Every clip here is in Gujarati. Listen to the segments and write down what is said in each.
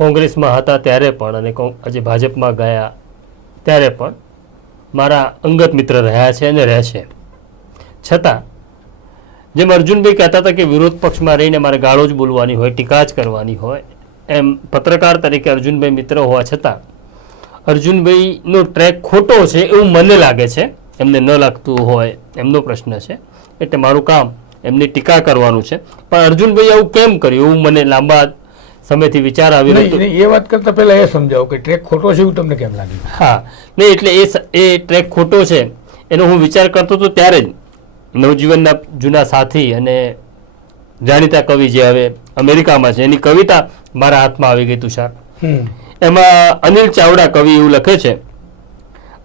કોંગ્રેસમાં હતા ત્યારે પણ અને આજે ભાજપમાં ગયા ત્યારે પણ મારા અંગત મિત્ર રહ્યા છે અને રહેશે છતાં, જેમ અર્જુનભાઈ કહેતા હતા કે વિરોધ પક્ષમાં રહીને મારે ગાળો જ બોલવાની હોય, ટીકા જ કરવાની હોય, એમ પત્રકાર તરીકે અર્જુનભાઈ મિત્ર હોવા છતાં અર્જુનભાઈનો ટ્રેક ખોટો છે એવું મને લાગે છે. એમને ન લાગતું હોય એમનો પ્રશ્ન છે. એટલે મારું કામ એમની ટીકા કરવાનું છે. પણ અર્જુનભાઈ આવું કેમ કર્યું એવું મને લાંબા સમયથી વિચાર આવી રહ્યો એ વાત કરતા પહેલા એ સમજાવો કે ટ્રેક ખોટો છે એવું તમને કેમ લાગ્યું? હા નહીં એટલે એ એ ટ્રેક ખોટો છે એનો હું વિચાર કરતો હતો ત્યારે જ. નવજીવનના જૂના સાથી અને જાણીતા કવિ જે હવે અમેરિકામાં છે એની કવિતા મારા હાથમાં આવી ગઈ તુષાર એમાં અનિલ ચાવડા કવિ એવું લખે છે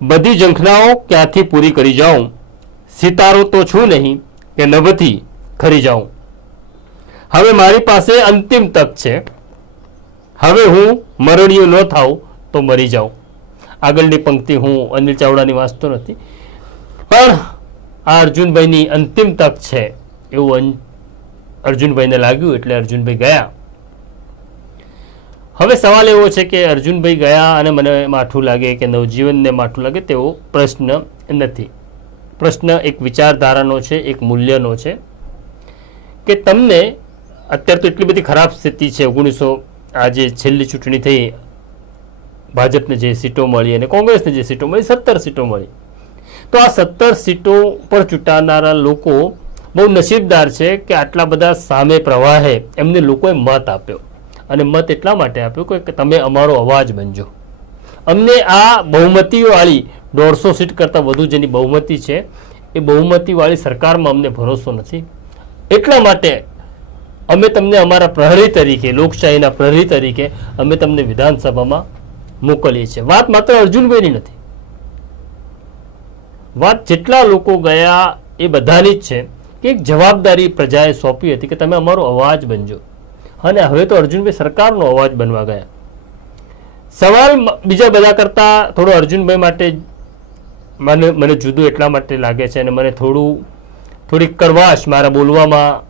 બધી ઝંખનાઓ ક્યાંથી પૂરી કરી જાઉં? સિતારો તો છું નહીં કે નભથી ખરી જાઉં? હવે મારી પાસે અંતિમ તક છે. હવે હું મરણિયું ન થાઉં તો મરી જાઉં. આગળની પંક્તિ હું અનિલ ચાવડાની વાંચતો નથી. પણ આ અર્જુનભાઈની અંતિમ તક છે એવું અર્જુનભાઈને લાગ્યું એટલે અર્જુનભાઈ ગયા. હવે સવાલ એવો છે કે અર્જુનભાઈ ગયા અને મને માઠું લાગે કે નવજીવનને માઠું લાગે તેવો પ્રશ્ન નથી. પ્રશ્ન એક વિચારધારાનો છે, એક મૂલ્યનો છે કે તમને અત્યારે તો એટલી બધી ખરાબ સ્થિતિ છે, ઓગણીસો આજે છેલ્લી ચૂંટણી થઈ, ભાજપને જે સીટો મળી અને કોંગ્રેસને જે સીટો મળી, સત્તર સીટો મળી. તો આ સત્તર સીટો પર ચૂંટાનારા લોકો બહુ નસીબદાર છે કે આટલા બધા સામે પ્રવાહે એમને લોકોએ મત આપ્યો. અને મત એટલા માટે આપ્યો કે તમે અમારો અવાજ બનજો. અમને આ બહુમતીવાળી દોઢસો સીટ કરતાં વધુ જેની બહુમતી છે, એ બહુમતીવાળી સરકારમાં અમને ભરોસો નથી. એટલા માટે અમે તમને અમારા પ્રહરી તરીકે, લોકશાહીના પ્રહરી તરીકે અમે તમને વિધાનસભામાં મોકલીએ છીએ. વાત માત્ર અર્જુનભાઈની નથી. વાત જેટલા લોકો ગયા એ બધાની જ છે કે એક જવાબદારી પ્રજાએ સોંપી હતી કે તમે અમારો અવાજ બનજો. અને હવે તો અર્જુનભાઈ સરકારનો અવાજ બનવા ગયા. સવાલ બીજા બધા કરતાં થોડો અર્જુનભાઈ માટે મને મને જુદું એટલા માટે લાગે છે અને મને થોડું, થોડીક કડવાશ મારા બોલવામાં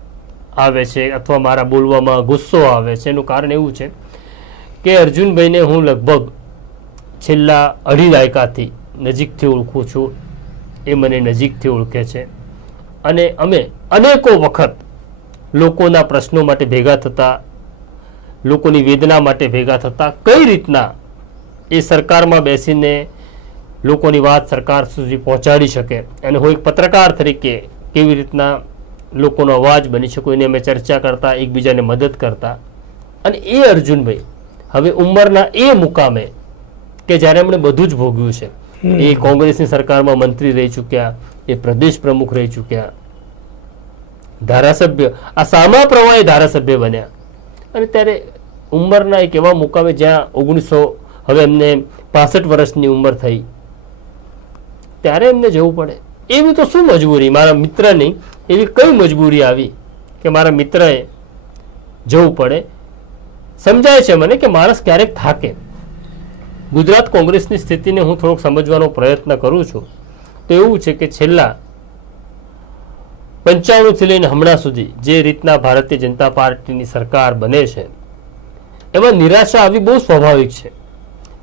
આવે છે અથવા મારા બોલવામાં ગુસ્સો આવે છે. એનું કારણ એવું છે કે અર્જુનભાઈને હું લગભગ છેલ્લા અઢી દાયકાથી નજીકથી ઓળખું છું. એ મને નજીકથી ઓળખે છે. અને અમે અનેકો વખત લોકોના પ્રશ્નો માટે ભેગા થતા, લોકોની વેદના માટે ભેગા થતા, કઈ રીતના એ સરકારમાં બેસીને લોકોની વાત સરકાર સુધી પહોંચાડી શકે અને હું એક પત્રકાર તરીકે કેવી રીતના લોકોનો અવાજ બની શકું એની અમે ચર્ચા કરતા એકબીજાને મદદ કરતા. અને એ અર્જુનભાઈ હવે ઉંમરના એ મુકામે કે જ્યારે એમણે બધું જ ભોગ્યું છે. એ કોંગ્રેસની સરકારમાં મંત્રી રહી ચૂક્યા એ પ્રદેશ પ્રમુખ રહી ચૂક્યા. ધારાસભ્ય આ સામા પ્રવાહે ધારાસભ્ય બન્યા. અને ત્યારે ઉંમરના એક એવા મુકામે જ્યાં ઓગણીસો હવે એમને પાસઠ વર્ષની ઉંમર થઈ ત્યારે એમને જવું પડે. એવી તો શું મજબૂરી? મારા મિત્રની એવી કઈ મજબૂરી આવી કે મારા મિત્રએ જવું પડે? સમજાય છે મને કે માણસ ક્યારેક થાકે. ગુજરાત કોંગ્રેસની સ્થિતિને હું થોડોક સમજવાનો પ્રયત્ન કરું છું. તો એવું છે કે છેલ્લા પંચાણુંથી લઈને હમણાં સુધી જે રીતના ભારતીય જનતા પાર્ટીની સરકાર બને છે, એમાં નિરાશા આવી બહુ સ્વાભાવિક છે.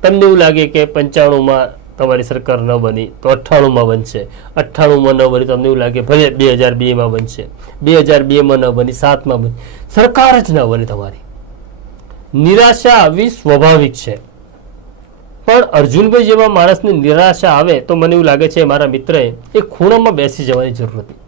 તમને એવું લાગે કે પંચાણુંમાં તમારી સરકાર ન બની તો અઠ્ઠાણુંમાં બનશે. અઠ્ઠાણુંમાં ન બની તમને એવું લાગે ભલે બે હજાર બેમાં બનશે. બે હજાર બેમાં ન બની, સાતમાં બની. સરકાર જ ન બની તમારી. નિરાશા આવી સ્વાભાવિક છે. પણ અર્જુનભાઈ જેવા માણસની નિરાશા આવે તો મને એવું લાગે છે મારા મિત્રએ એ ખૂણામાં બેસી જવાની જરૂર હતી